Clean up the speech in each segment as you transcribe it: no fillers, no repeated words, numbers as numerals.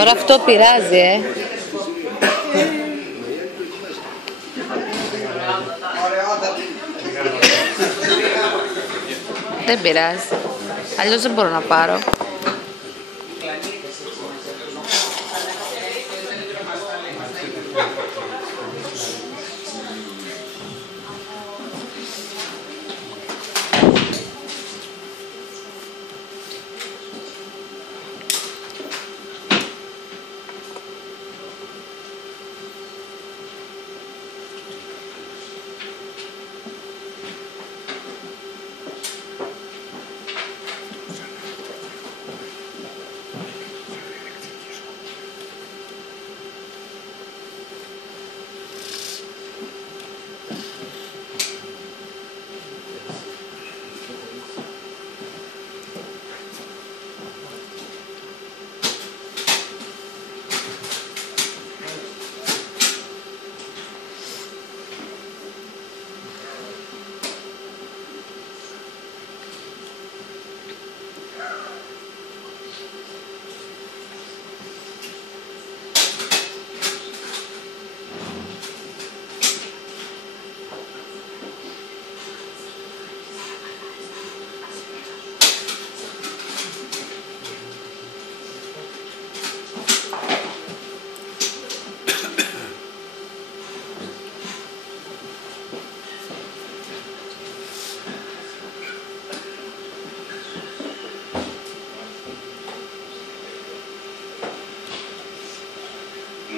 Τώρα αυτό πειράζει, Δεν πειράζει. Αλλιώς δεν μπορώ να πάρω.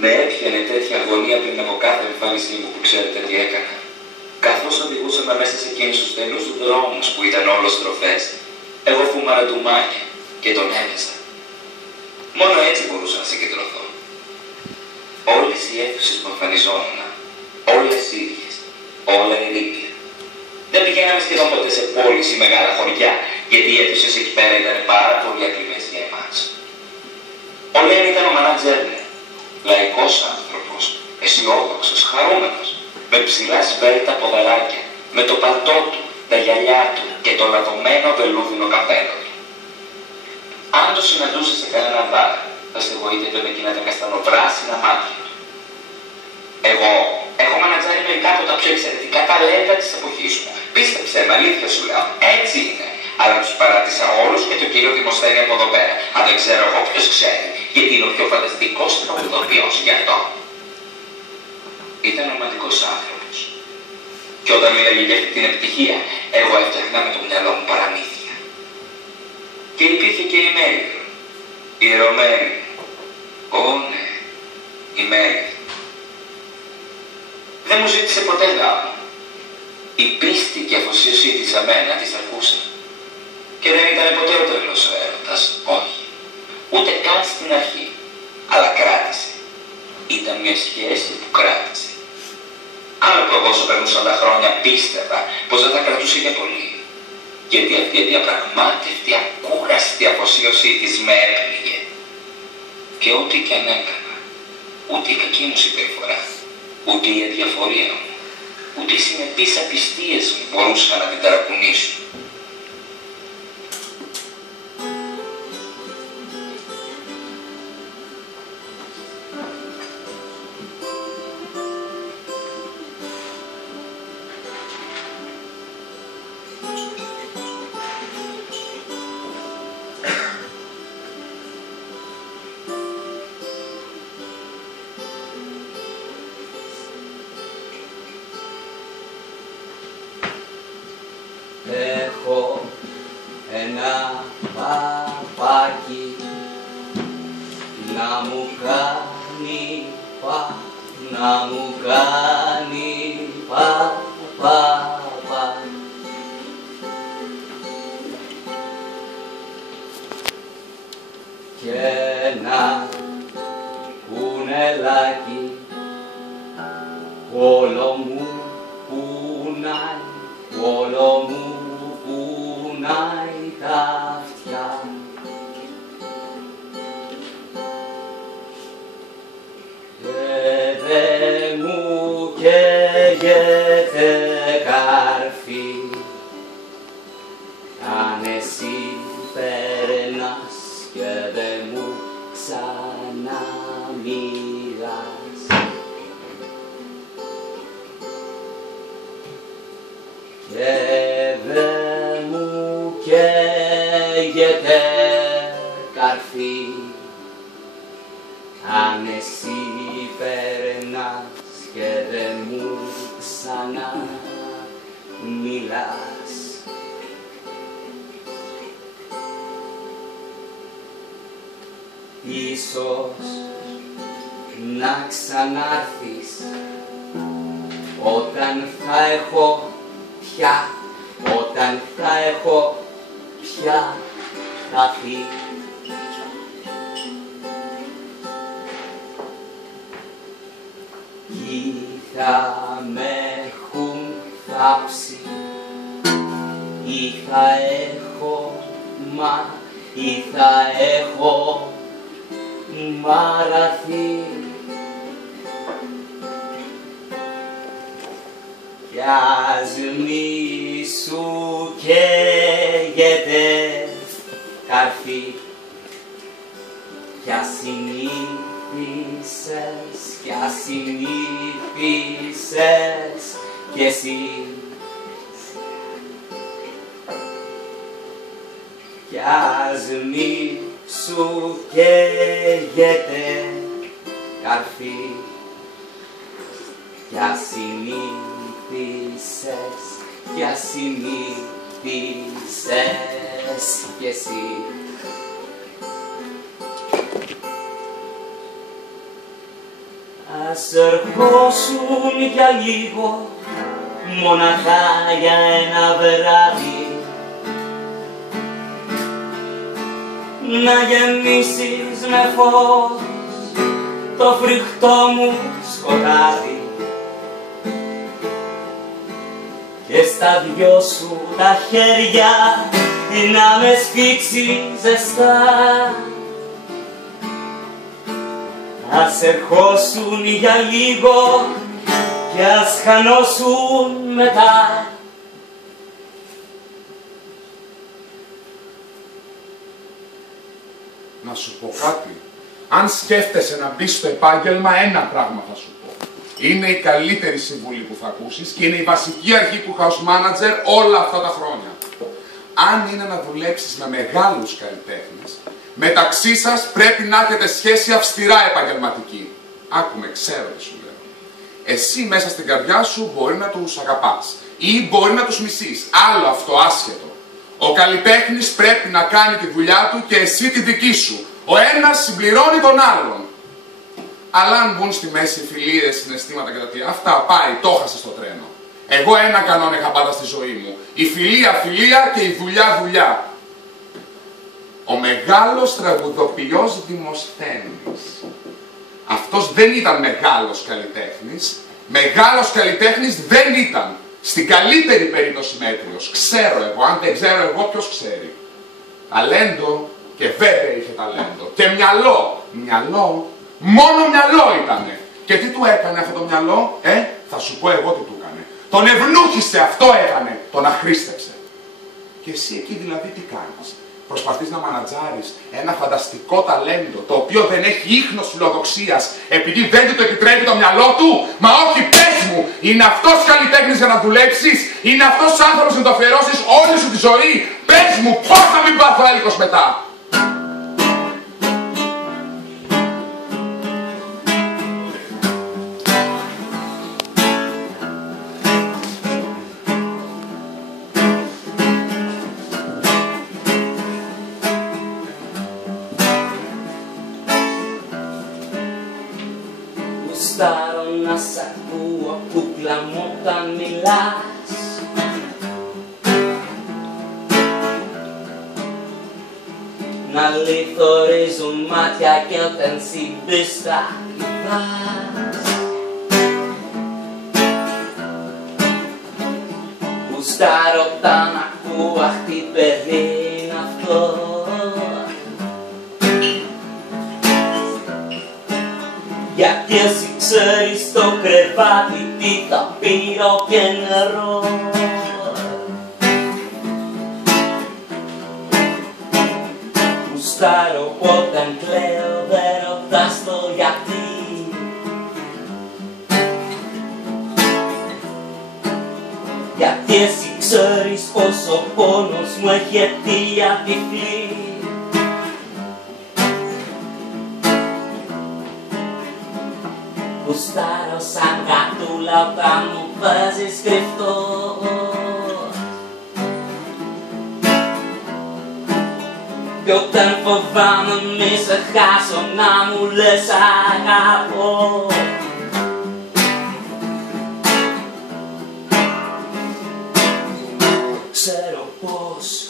Με έπιανε τέτοια αγωνία πριν από κάθε εμφάνισή μου που ξέρετε τι έκανα. Καθώς οδηγούσαμε μέσα σε εκείνους τους στενούς δρόμους που ήταν όλο στροφές, εγώ φούμαρα ντουμάνια και τον έμεσα. Μόνο έτσι μπορούσα να συγκεντρωθώ. Όλες οι αίθουσες που εμφανιζόμουν, όλες ίδιες, όλα ερήπια. Δεν πηγαίναμε σχεδόν ποτέ σε πόλεις ή μεγάλα χωριά, γιατί οι αίθουσες εκεί πέρα ήταν πάρα πολύ ακριβές για εμάς. Ο Λέν ήταν ο μανάτζερ μου. Λαϊκός άνθρωπος, αισιόδοξος, χαρούμενος, με ψηλά σβέλτα ποδαράκια, με το παλτό του, τα γυαλιά του και το λαδωμένο βελούδινο καπέλο του. Αν το συναντούσε σε κανένα μπαρ, θα στεγοήτευε με εκείνα τα καστανοπράσινα μάτια του. Εγώ έχω μανατζάρει μερικά από τα πιο εξαιρετικά ταλέντα της εποχής μου. Πίστεψε με, αλήθεια σου λέω, έτσι είναι. Αλλά τους παράτησα όλους και τον κύριο Δημοσθένη από εδώ πέρα. Αν δεν ξέρω εγώ, ποιος ξέρει, γιατί είναι ο πιο φανταστικός τραγουδοποιός γι' αυτό. Ήταν ρομαντικός άνθρωπος. Και όταν μίλαγε για αυτή την επιτυχία, εγώ έφτιαχνα με το μυαλό μου παραμύθια. Και υπήρχε και η Μέρη, η ερωμένη. Ω ναι, η Μέρη. Δεν μου ζήτησε ποτέ γάμο. Η πίστη και αφοσίωσή της σε μένα της αρκούσε. Και δεν ήταν ποτέ ο τρελός ο έρωτας, όχι. Ούτε καν στην αρχή. Αλλά κράτησε. Ήταν μια σχέση που κράτησε. Άλλο που εγώ όσο περνούσαν τα χρόνια πίστευα πως δεν θα κρατούσε για πολύ. Γιατί αυτή η αδιαπραγμάτευτη, ακούραστη αφοσίωσή της με έπνιγε. Και ό,τι και αν έκανα, ούτε η κακή μου συμπεριφορά, ούτε η αδιαφορία μου, ούτε οι συνεπείς απιστίες μου μπορούσαν να την ταρακουνήσουν. Έχω ένα παπάκι να μου κάνει να μου κάνει και ένα κουνελάκι όλο μου πουνάει, όλο μου πουνάει τα αυτιά. Δε μου καίγεται καρφί αν εσύ περνάς και δε μου ξανά να μιλάς. Και δε μου καίγεται καρφί αν εσύ περνάς και δε μου ξανά μιλάς. Ίσως να ξανάρθεις όταν θα έχω πια, όταν θα έχω πια χαθεί. Ή θα με έχουν θάψει, ή θα έχω ή θα έχω μαραθεί. Κι ας μη σου καίγεται καρφί, κι ας συνήθισες, κι ας συνήθισες κι εσύ. Κι ας μη σου καίγεται καρφί, κι ας συνήθισες, κι ας συνήθισες κι εσύ. Ας ερχόσουν για λίγο, μοναχά για ένα βράδυ, να γεμίσεις με φως το φρικτό μου σκοτάδι και στα δυο σου τα χέρια να με σφίξει ζεστά. Ας ερχόσουν για λίγο και ας χανώσουν μετά. Να σου πω κάτι. Αν σκέφτεσαι να μπεις στο επάγγελμα, ένα πράγμα θα σου πω. Είναι η καλύτερη συμβουλή που θα ακούσεις και είναι η βασική αρχή που είχα ως μάνατζερ όλα αυτά τα χρόνια. Αν είναι να δουλέψεις με μεγάλους καλλιτέχνες, μεταξύ σας πρέπει να έχετε σχέση αυστηρά επαγγελματική. Άκουμε, ξέρω τι σου λέω. Εσύ μέσα στην καρδιά σου μπορεί να τους αγαπάς ή μπορεί να τους μισείς. Άλλο αυτό, άσχετο. Ο καλλιτέχνης πρέπει να κάνει τη δουλειά του και εσύ τη δική σου. Ο ένας συμπληρώνει τον άλλον. Αλλά αν μπουν στη μέση φιλίες, συναισθήματα και τέτοια, αυτά πάει, το χάσες στο τρένο. Εγώ ένα κανόνα είχα πάντα στη ζωή μου. Η φιλία φιλία και η δουλειά δουλειά. Ο μεγάλος τραγουδοποιός Δημοσθένης. Αυτός δεν ήταν μεγάλος καλλιτέχνης. Μεγάλος καλλιτέχνης δεν ήταν. Στην καλύτερη περίπτωση μέτριος. Ξέρω εγώ, αν δεν ξέρω εγώ ποιος ξέρει. Ταλέντο και βέβαια είχε ταλέντο. Και μυαλό. Μυαλό. Μόνο μυαλό ήτανε. Και τι του έκανε αυτό το μυαλό, θα σου πω εγώ τι του έκανε. Τον ευνούχισε, αυτό έκανε. Τον αχρήστεψε. Και εσύ εκεί δηλαδή τι κάνεις. Προσπαθείς να μανατζάρεις ένα φανταστικό ταλέντο, το οποίο δεν έχει ίχνος φιλοδοξίας, επειδή δεν του το επιτρέπει το μυαλό του. Μα όχι, πες μου, είναι αυτός καλλιτέχνης για να δουλέψεις, είναι αυτός άνθρωπος να το αφιερώσεις όλη σου τη ζωή. Πες μου, πώς θα μην πάθω έλικος μετά. Γουστάρω να σ' ακούω κούκλα μου όταν μιλάς. Να λιθορίζουν μάτια και όταν συμπίστα κοιτάς. Γουστάρω όταν ακούω αχ τι παιδί είναι αυτό. Γιατί εσύ ξέρεις το κρεβάτι τι θα πήρω και νερό. Γουστάρω όταν κλαίω δεν ρωτάς μου έχει αιτία τυφλή. Γουστάρω σαν κατούλα όταν μου παίζεις κρυφτό. Κι όταν φοβάμαι μη σε χάσω να μου λες αγαπώ. Ξέρω πως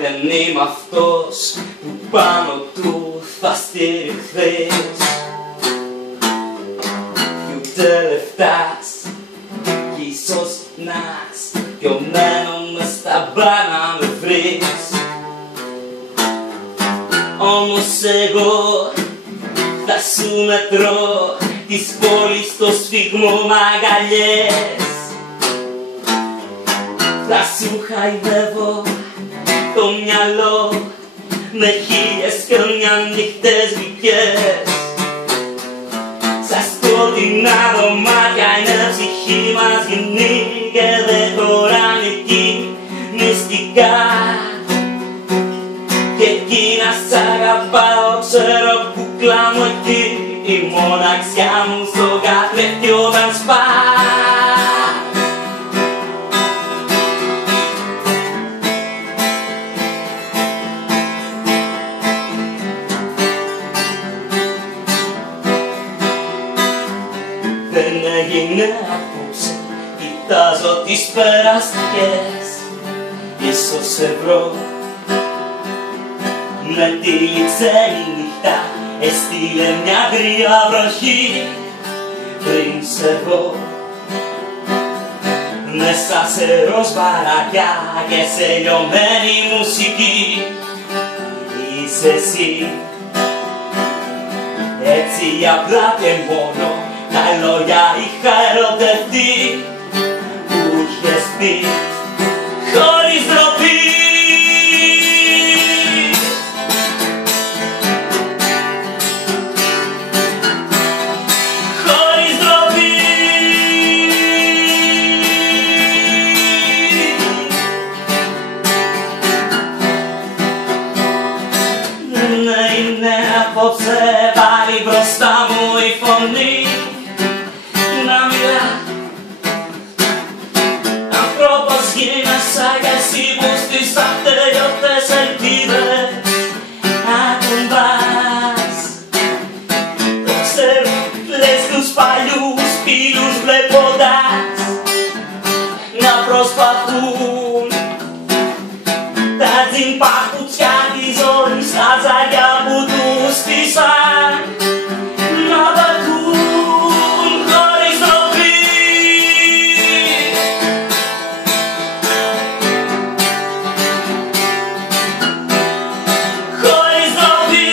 δεν είμαι αυτός που πάνω του θα στηριχθείς κι ούτε λεφτάς κι ίσως νας πιωμένο μες στα μπαρ να με βρεις. Όμως εγώ θα σου μετρώ της πόλης στο σφιγμό μ' αγκαλιές. Θα σου χαϊδεύω το μυαλό με χίλιες και μια νύχτες γλυκές. Στα σκοτεινά δωμάτια είναι ψυχή μας γυμνή και δεν χωράνε εκεί μυστικά. Και εκεί να σ' αγαπάω ξέρω κουκλά μου εκεί η μοναξιά μου στο καθρέφτη όταν σπά. Δεν έγινε απόψε, κοιτάζω τις περαστικές. Ίσως σε βρω με τη λιξένη νύχτα έστειλε μια γριά βροχή. Πριν σε δω μέσα σε ροζ μπαράκια και σε λιωμένη μουσική είσαι εσύ. Έτσι απλά και μόνο τα λόγια είχα ερωτευτεί που είχες πει χωρίς ντροπή. Απόψε πάλι μπροστά μου η φωνή να μιλά. Ανθρώπος γίνεσαι κι εσύ που στις ατέλειωτες ελπίδες ακουμπάς. Το ξέρω, λες τους παλιούς φίλους βλέποντας να προσπαθούν τα τζιν παπουτσιά της ζωής, τα ζάρια που τους στήσαν να πατούν χωρίς ντροπή. Χωρίς ντροπή.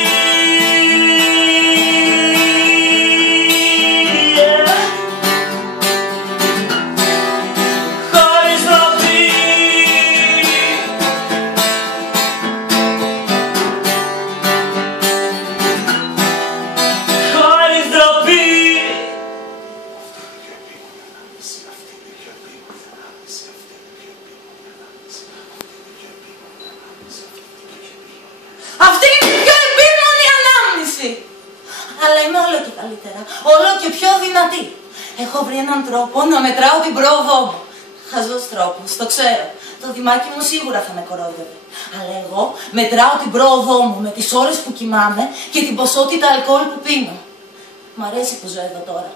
Χωρίς ντροπή. Αυτή είναι η πιο επίμονη ανάμνηση. Αλλά είμαι όλο και καλύτερα, όλο και πιο δυνατή. Έχω βρει έναν τρόπο να μετράω την πρόοδό μου. Χαζός τρόπος, το ξέρω. Το δημάκι μου σίγουρα θα με κορόιδευε. Αλλά εγώ μετράω την πρόοδό μου με τις ώρες που κοιμάμαι και την ποσότητα αλκοόλ που πίνω. Μ' αρέσει που ζω εδώ τώρα.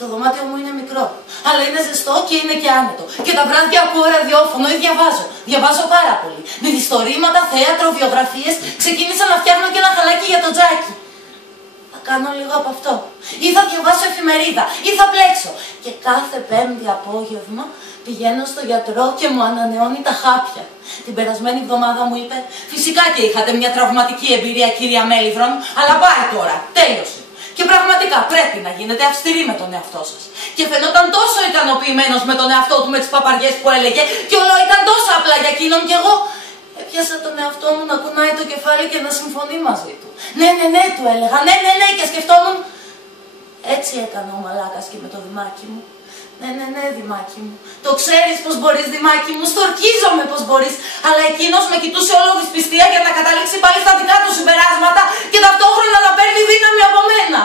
Το δωμάτιο μου είναι μικρό, αλλά είναι ζεστό και είναι και άνετο. Και τα βράδια ακούω ραδιόφωνο ή διαβάζω. Διαβάζω πάρα πολύ. Μυθιστορήματα, θέατρο, βιογραφίες. Ξεκίνησα να φτιάχνω και ένα χαλάκι για το τζάκι. Θα κάνω λίγο από αυτό. Ή θα διαβάσω εφημερίδα, ή θα πλέξω. Και κάθε Πέμπτη απόγευμα πηγαίνω στο γιατρό και μου ανανεώνει τα χάπια. Την περασμένη εβδομάδα μου είπε: φυσικά και είχατε μια τραυματική εμπειρία, κυρία Μέλιβρον, αλλά πάει τώρα, τέλειωσε. Και πραγματικά πρέπει να γίνετε αυστηροί με τον εαυτό σας. Και φαινόταν τόσο ικανοποιημένος με τον εαυτό του με τις παπαριές που έλεγε, και όλο ήταν τόσο απλά για εκείνον, και εγώ έπιασα τον εαυτό μου να κουνάει το κεφάλι και να συμφωνεί μαζί του. Ναι, ναι, ναι, του έλεγα, ναι, ναι, ναι, και σκεφτόμουν. Έτσι έκανα ο μαλάκας και με το δημάκι μου. Ναι, Δημάκη μου. Το ξέρεις πως μπορείς, Δημάκη μου, στορκίζομαι πως μπορείς. Αλλά εκείνος με κοιτούσε όλο δυσπιστία για να καταλήξει πάλι στα δικά του συμπεράσματα και ταυτόχρονα να παίρνει δύναμη από μένα.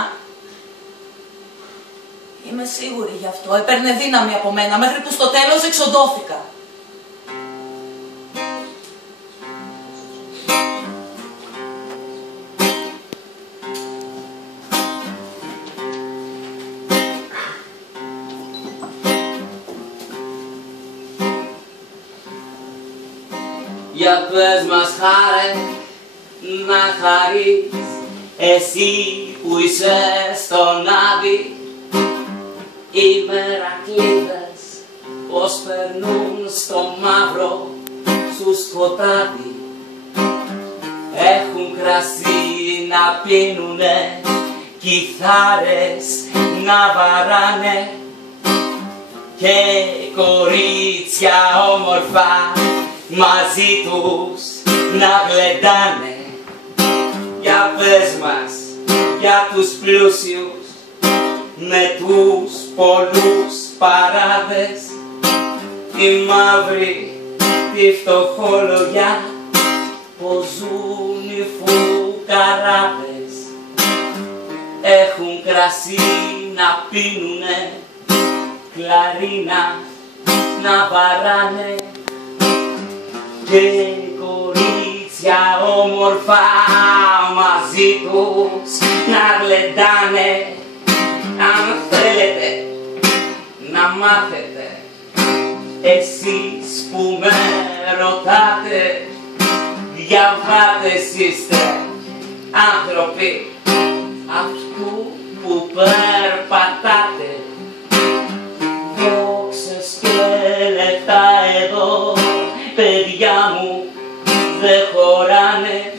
Είμαι σίγουρη γι' αυτό. Έπαιρνε δύναμη από μένα μέχρι που στο τέλος εξοντώθηκα. Για πες μας χάρε να χαρείς, εσύ που είσαι στον Άδη. Οι μερακλείδες πως περνούν στο μαύρο σου σκοτάδι. Έχουν κρασί να πίνουνε, κιθάρες να βαράνε και κορίτσια όμορφα μαζί τους να γλεντάνε. Για πες μας για τους πλούσιους με τους πολλούς παράδες, οι μαύροι τη φτωχολογιά πως ζουν οι φουκαράδες. Έχουν κρασί να πίνουνε, κλαρίνα να βαράνε και κορίτσια όμορφα μαζί τους να γλεντάνε. Αν θέλετε να μάθετε εσείς που με ρωτάτε, διαβάτες είστε άνθρωποι αυτού που περπατάτε. Δόξες και λεφτά εδώ, παιδιά μου, δεν χωράνε.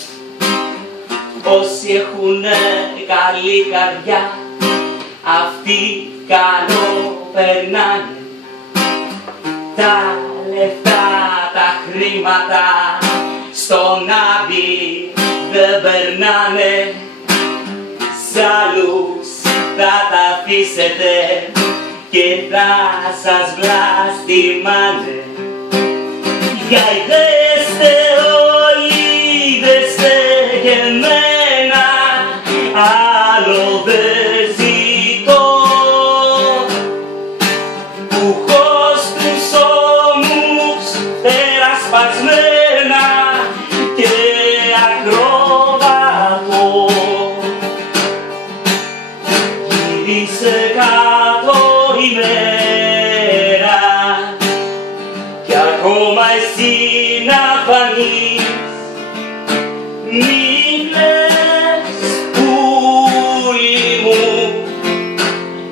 Όσοι έχουνε καλή καρδιά, αυτοί καλό περνάνε. Τα λεφτά, τα χρήματα στον Άδη δεν περνάνε. Σ' άλλους θα τα αφήσετε και θα σας βλαστημάνε. Γαϊδέστε όλοι, δέστε και εμένα, άλλο δεν ζητώ. Που έχω στους ώμους περασπασμένα και ακροβατώ. Γύρισε κάτω η μέρα κι ακόμα εσύ να φανείς. Μην κλαις πουλί μου,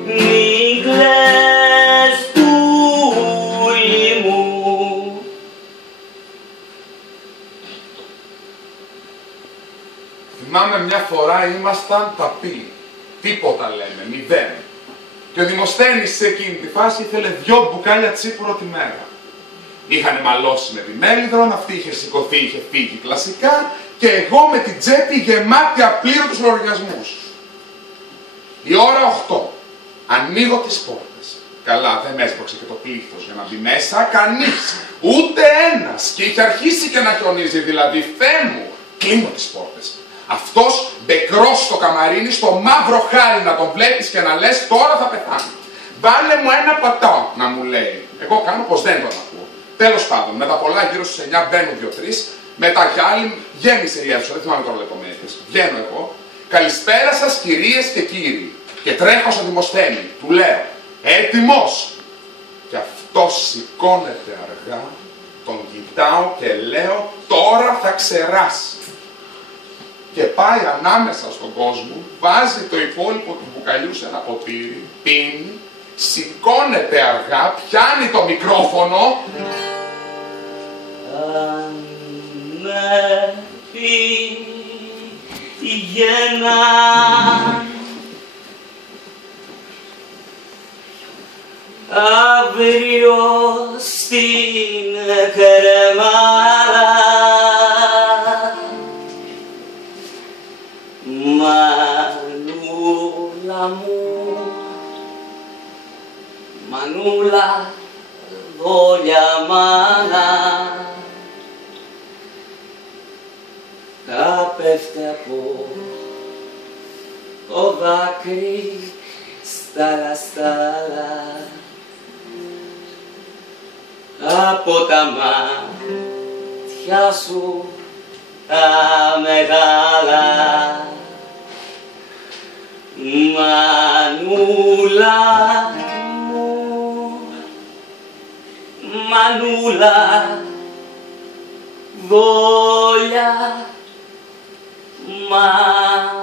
μην κλαις πουλί μου. Θυμάμαι μια φορά ήμασταν ταπεί. Τίποτα λέμε, μηδέν. Και ο Δημοσθένης σε εκείνη τη φάση ήθελε 2 μπουκάλια τσίπουρο τη μέρα. Είχανε μαλώσει με τη Μέλιδρον, αυτή είχε σηκωθεί, είχε φύγει κλασικά και εγώ με την τσέπη γεμάτη απλήρωτους λογαριασμούς. Η ώρα 8. Ανοίγω τις πόρτες. Καλά, δεν έσπρωξε και το πλήθος για να μπει μέσα, κανείς, ούτε ένας. Και είχε αρχίσει και να χιονίζει, δηλαδή, Θεέ μου, κλείνω τις πόρτες. Αυτός μπεκρός στο καμαρίνι, στο μαύρο χάλι να τον βλέπεις και να λες τώρα θα πεθάνει. Βάλε μου ένα πατώ, να μου λέει. Εγώ κάνω πως δεν τον ακούω. Τέλος πάντων, με τα πολλά γύρω στους 9 μπαίνουν 2-3, μετά κι άλλοι γέμισε η αίθουσα, δεν θυμάμαι τώρα λεπτομέρειες. Βγαίνω εγώ. Καλησπέρα σας κυρίες και κύριοι. Και τρέχω στον Δημοσθένη. Του λέω, έτοιμος. Και αυτός σηκώνεται αργά, τον κοιτάω και λέω, τώρα θα ξεράσει. Και πάει ανάμεσα στον κόσμο, βάζει το υπόλοιπο του μπουκαλιού σε ένα ποτήρι, πίνει, σηκώνεται αργά, πιάνει το μικρόφωνο. Αν με πήγαινα αύριο στην Κρεμάλα, μανούλα μου, Μανούλα, δόλια μάνα, θα πέφτει από το δάκρυ στάλα στάλα, από τα μάτια σου τα μεγάλα. Μανούλα μου, Μανούλα, δόλια μάνα.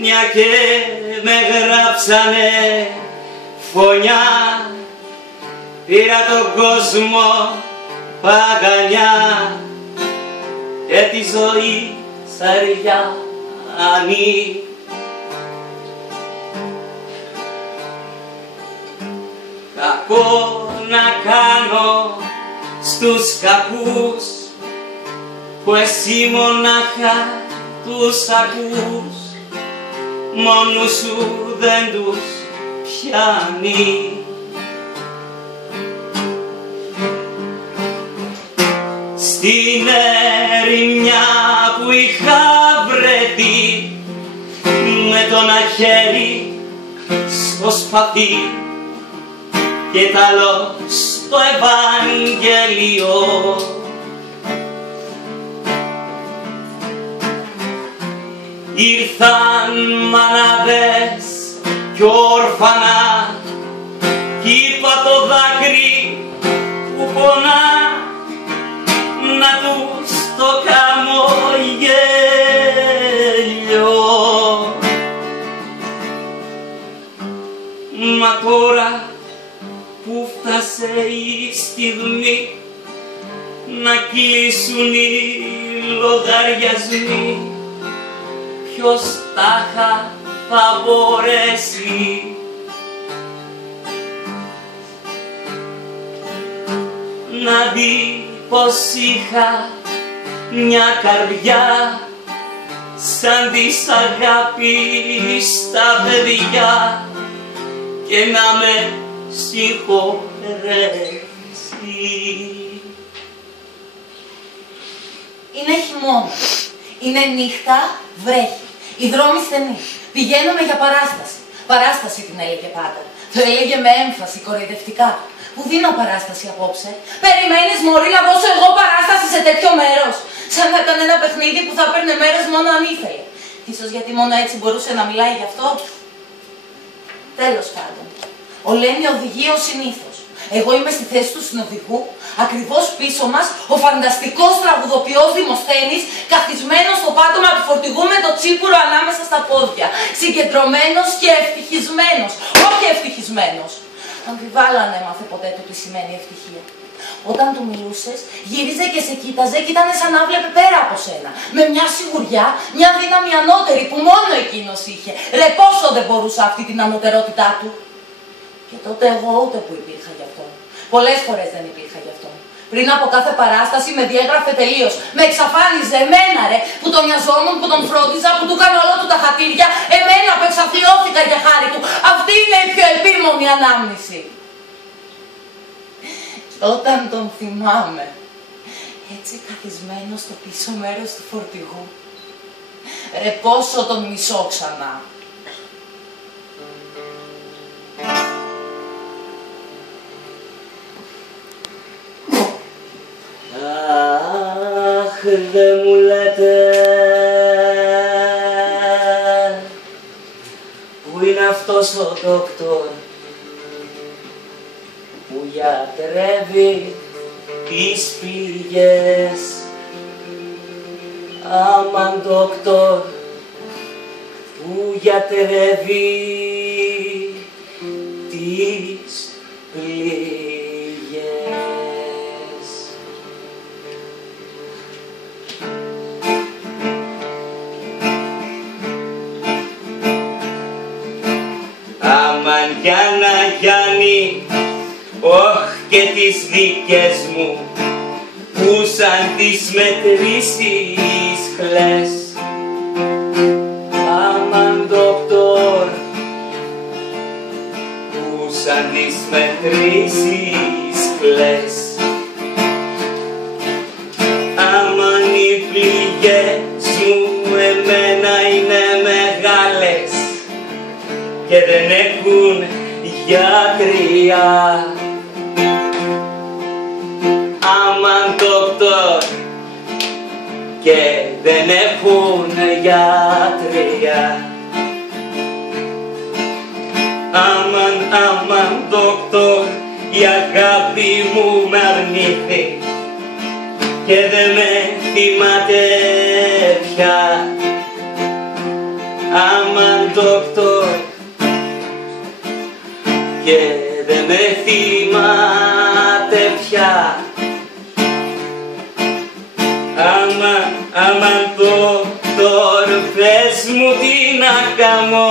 Μια και με γράψανε φωνιά, πήρα τον κόσμο παγανιά και τη ζωή σαριάνη. Κακό να κάνω στους κακούς, που εσύ μονάχα τους ακούς, μόνος σου δεν τους πιάνει. Στην ερημιά που είχα βρεθεί, με το ένα χέρι στο σπαθί και τ' άλλο στο Ευαγγέλιο, ήρθαν μανάδες κι όρφανα κι είπα το δάκρυ που πονά να τους το χαμογέλιο. Μα τώρα που φτάσε η στιγμή να κλείσουν οι λογαριασμοί, ποιος τάχα θα μπορέσει να δει πως είχα μια καρδιά σαν της αγάπης στα παιδιά και να με συγχωρέσει. Είναι χειμώνα, είναι νύχτα, βρέχει, οι δρόμοι στενοί, πηγαίνουμε για παράσταση. Παράσταση την έλεγε πάντα, το έλεγε με έμφαση, κοροϊδευτικά. Που δίνω παράσταση απόψε. Περιμένεις μωρή να δώσω εγώ παράσταση σε τέτοιο μέρος? Σαν να ήταν ένα παιχνίδι που θα παίρνε μέρες μόνο αν ήθελε. Ίσως γιατί μόνο έτσι μπορούσε να μιλάει γι' αυτό. Τέλος πάντων, ο Λένι οδηγεί ως συνήθως. Εγώ είμαι στη θέση του συνοδηγού, ακριβώς πίσω μας ο φανταστικός τραγουδοποιός Δημοσθένης, καθισμένος στο πάτωμα του φορτηγού με το τσίπουρο ανάμεσα στα πόδια. Συγκεντρωμένος και ευτυχισμένος. Όχι ευτυχισμένος. Αμφιβάλλω αν έμαθε ποτέ του τι σημαίνει ευτυχία. Όταν του μιλούσες, γύριζε και σε κοίταζε και ήταν σαν να βλέπει πέρα από σένα. Με μια σιγουριά, μια δύναμη ανώτερη που μόνο εκείνος είχε. Ρε πόσο δεν μπορούσα αυτή την ανωτερότητά του. Και τότε εγώ ούτε που υπήρχα γι' αυτόν. Πολλές φορές δεν υπήρχα γι' αυτόν. Πριν από κάθε παράσταση με διέγραφε τελείως. Με εξαφάνιζε εμένα ρε, που τον νοιαζόμουν, που τον φρόντιζα, που του έκανα όλα του τα χατήρια. Εμένα που εξαθλιώθηκα για χάρη του. Αυτή είναι η πιο επίμονη ανάμνηση. Και όταν τον θυμάμαι, έτσι καθισμένο στο πίσω μέρος του φορτηγού, ρε πόσο τον μισώ ξανά. Αχ, δε μου λέτε που είναι αυτός ο δόκτωρ που γιατρεύει τις πληγές. Αμάν δόκτωρ που γιατρεύει τις πληγές. Αμάν Γιάννα Γιάννη, όχ και τις δικές μου, που σαν τις μετρήσεις χλες. Αμάν δόκτωρ κρίσεις κλαις. Άμαν οι πληγές μου εμένα είναι μεγάλες και δεν έχουν γιατριά. Άμαν ντοκτόρ και δεν έχουν γιατριά. Άμαν ντοκτόρ, η αγάπη μου με αρνήθη και δεν με θυμάται πια. Άμαν ντοκτόρ και δεν με θυμάται πια. Άμαν ντοκτόρ, πες μου τι να κάνω,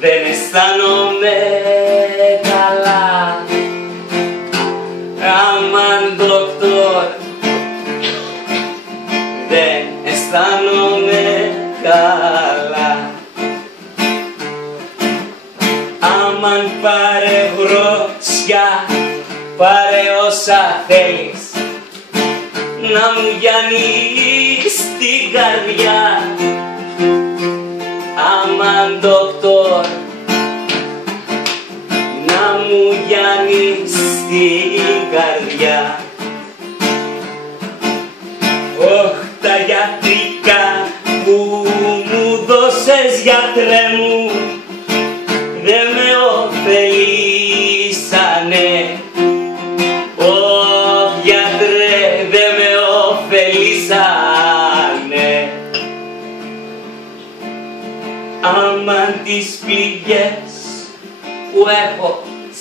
δεν αισθάνομαι καλά. Άμαν ντοκτόρ, δεν αισθάνομαι καλά. Άμαν πάρε γρόσια, πάρε όσα θέλεις, να μου γιάνεις την καρδιά. Άμαν ντοκτόρ, να μου γιάνεις την καρδιά. Ωχ, τα γιατρικά που μου δώσες, γιατρέ μου, δεν με ωφελήσανε. Ωχ, γιατρέ, δεν με ωφελήσανε. Άμαν τις πληγές που έχω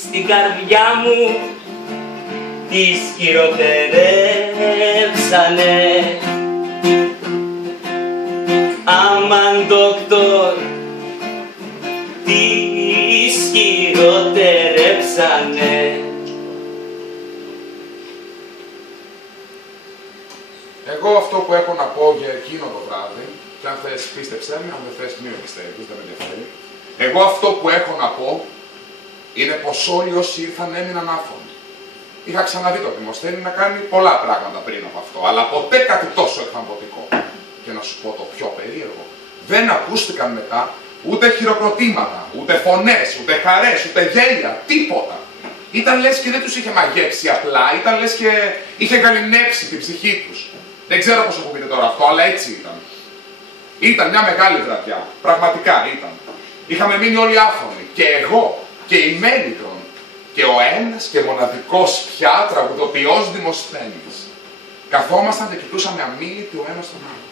στην καρδιά μου τις χειροτερέψανε. Άμαν ντοκτόρ, τις χειροτερέψανε. Εγώ αυτό που έχω να πω για εκείνο το βράδυ, και αν θες πίστεψέ με, αν δεν θες μην με πιστεύεις, δεν με ενδιαφέρει. Εγώ αυτό που έχω να πω είναι πως όλοι όσοι ήρθαν έμειναν άφωνοι. Είχα ξαναδεί το Δημοσθένη να κάνει πολλά πράγματα πριν από αυτό, αλλά ποτέ κάτι τόσο εκθαμβωτικό. Και να σου πω το πιο περίεργο, δεν ακούστηκαν μετά ούτε χειροκροτήματα, ούτε φωνές, ούτε χαρές, ούτε γέλια, τίποτα. Ήταν λες και δεν τους είχε μαγέψει απλά, ήταν λες και είχε γαληνέψει την ψυχή τους. Δεν ξέρω πώς το πείτε τώρα αυτό, αλλά έτσι ήταν. Ήταν μια μεγάλη βραδιά, πραγματικά ήταν. Είχαμε μείνει όλοι άφωνοι, και εγώ και η Μέλιτρον και ο ένας και μοναδικός πια τραγουδοποιός Δημοσθένης. Καθόμασταν και κοιτούσαμε αμίλητοι ο ένας τον άλλο.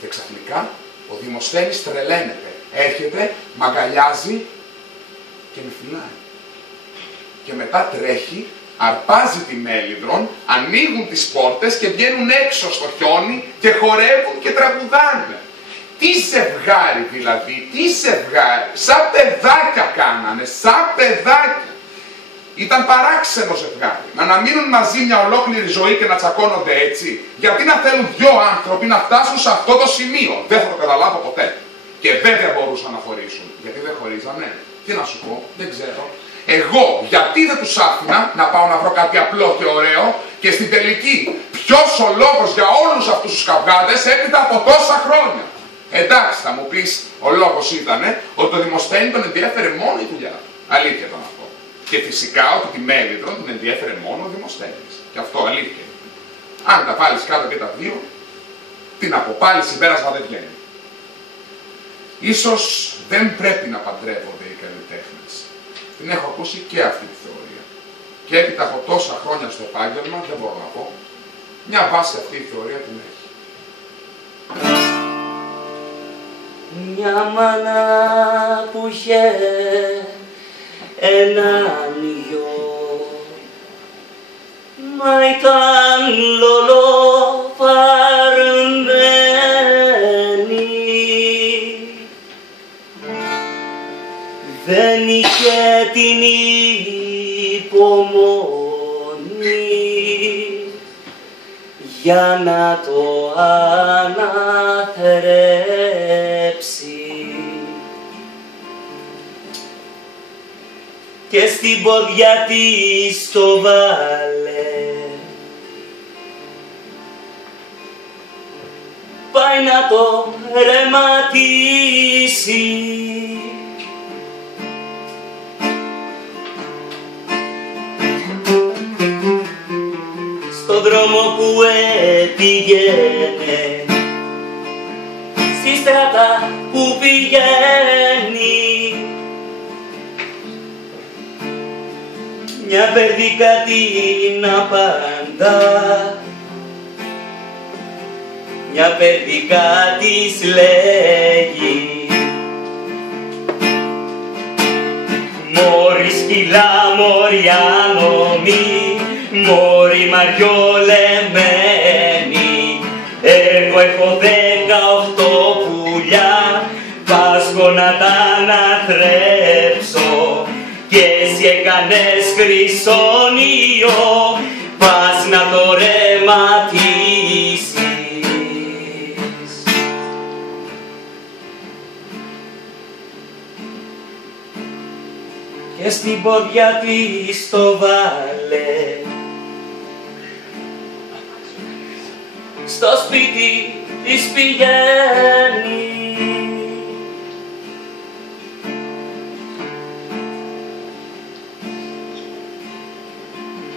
Και ξαφνικά ο Δημοσθένης τρελαίνεται. Έρχεται, μ' αγκαλιάζει και με φυλάει. Και μετά τρέχει, αρπάζει τη Μέλιτρον, ανοίγουν τις πόρτες και βγαίνουν έξω στο χιόνι και χορεύουν και τραγουδάνε. Τι ζευγάρι δηλαδή, τι ζευγάρι, σαν παιδάκια κάνανε, σαν παιδάκια. Ήταν παράξενο ζευγάρι, να μείνουν μαζί μια ολόκληρη ζωή και να τσακώνονται έτσι. Γιατί να θέλουν δυο άνθρωποι να φτάσουν σε αυτό το σημείο, δεν θα το καταλάβω ποτέ. Και βέβαια μπορούσαν να χωρίσουν, γιατί δεν χωρίζανε. Τι να σου πω, δεν ξέρω. Εγώ γιατί δεν τους άφηνα να πάω να βρω κάτι απλό και ωραίο και στην τελική ποιος ο λόγος για όλους αυτούς τους καυγάδες έπειτα από τόσα χρόνια. Εντάξει, θα μου πεις, ο λόγος ήτανε ότι το Δημοσθένη τον ενδιέφερε μόνο η δουλειά. Αλήθεια ήταν αυτό. Και φυσικά ότι τη Μέλιτρον τον ενδιέφερε μόνο ο Δημοσθένης. Και αυτό αλήθεια. Αν τα βάλεις κάτω και τα δύο, τι να πω, πάλι συμπέρασμα δεν βγαίνει. Ίσως δεν πρέπει να παντρεύονται οι καλλιτέχνες. Την έχω ακούσει και αυτή τη θεωρία. Και έπειτα από τόσα χρόνια στο επάγγελμα, δεν μπορώ να πω, μια βάση αυτή η θεωρία την έχει. Μια μάνα που είχε έναν γιο, μα ήταν λολοφαρμένη. Δεν είχε την υπομονή για να το αναθρέψει. Και στην ποδιά της το βάλε. Πάει να το ρεματίσει. Στο δρόμο που πήγαινε, στη στράτα που πηγαίνει, μια περδίκα την απαντά, μια περδίκα της λέγει: μόρι σκυλά, μόρι άνομή, μόρι μαριολεμένη, εγώ έχω 18 πουλιά, πάσχω να τα αναθρέψω, και εσύ έκανες χρυσόνιο, πας να το ρεματίσεις. Και στην ποδιά της το βάλε, στο σπίτι της πηγαίνει,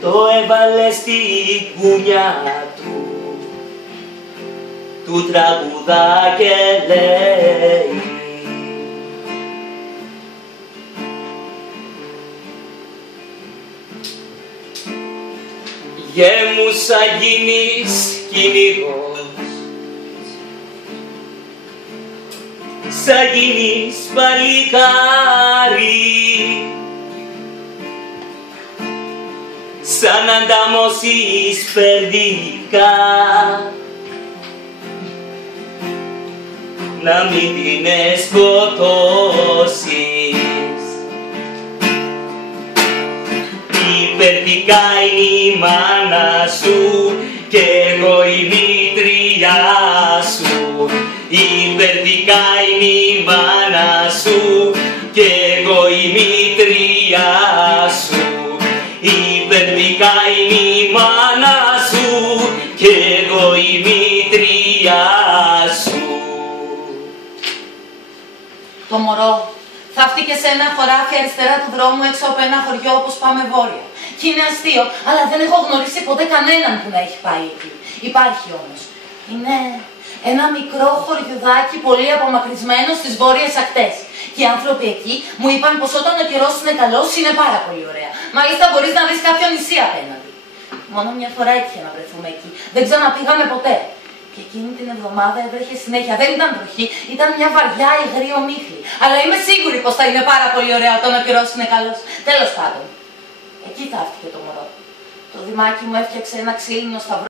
το έβαλε στη γουνιά του τραγουδά και λέει: γέμουσα γίνεις κυνηγός, σα γίνεις παλικάρι, σαν ανταμώσεις περδικά, να μην την σκοτώσεις. Η περδικά είναι η μάνα σου και εγώ η μήτριά σου. Η περδικά είναι η μάνα σου και εγώ η μήτριά σου. Η περδικά είναι η μάνα σου και εγώ η μήτριά σου. Το μωρό θαύτηκε σε ένα χωράφι αριστερά του δρόμου έξω από ένα χωριό όπως πάμε βόρεια. Και είναι αστείο, αλλά δεν έχω γνωρίσει ποτέ κανέναν που να έχει πάει εκεί. Υπάρχει όμως. Είναι ένα μικρό χωριουδάκι πολύ απομακρυσμένο στις βόρειες ακτές. Και οι άνθρωποι εκεί μου είπαν πως όταν ο καιρός είναι καλός είναι πάρα πολύ ωραία. Μάλιστα μπορείς να δεις κάποιο νησί απέναντι. Μόνο μια φορά έτυχε να βρεθούμε εκεί. Δεν ξαναπήγαμε ποτέ. Και εκείνη την εβδομάδα έβρεχε συνέχεια. Δεν ήταν βροχή, ήταν μια βαριά υγρή ομίχλη. Αλλά είμαι σίγουρη πως θα είναι πάρα πολύ ωραία όταν ο καιρός είναι καλός. Τέλος πάντων, εκεί θαύτηκε το μωρό. Το δημάκι μου έφτιαξε ένα ξύλινο σταυρό.